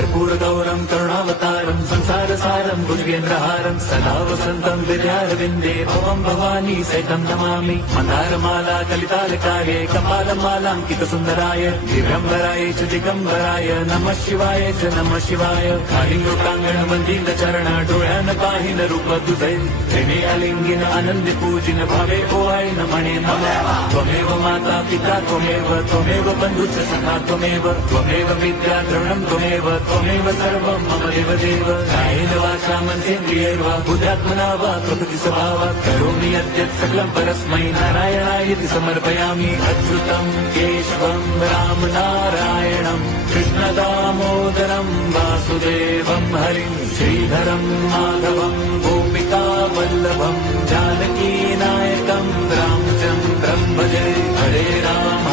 कर्पूरगौरं करुणावतारं संसारसारं भुजगेन्द्रहारं सदा वसन्तं विद्यारविन्दे भवं भवानी सहितं नमामि। मन्दारमाला कलितालकाये कपालमालाङ्कितसुन्दराय दिव्यम्बराय च दिगम्बराय नमः शिवाय च नमः शिवाय। कालिङ्गोटाङ्गणवन्दितचरण डोळ्यान पाहिन रूप तुझे प्रेमे अलिंगिन आनंदी पूजिन भावे ओहाय नमणे नमः। त्वमेव माता पिता त्वमेव बन्धुश्च सखा त्वमेव विद्या द्रविणं त्वमेव सर्वं मम देवदेव। कायेन वाचा मनसेन्द्रियैर्वा बुद्ध्यात्मना वा प्रकृति स्वभावात् करोमि यद्यत् सकलं परस्मै नारायणायति समर्पयामि। अच्युतं केशवं राम नारायणं कृष्ण दामोदरं वासुदेवं हरिं श्रीधरं माधवं गोपिका वल्लभं जानकी नायकं रामचन्द्रं भजे। हरे राम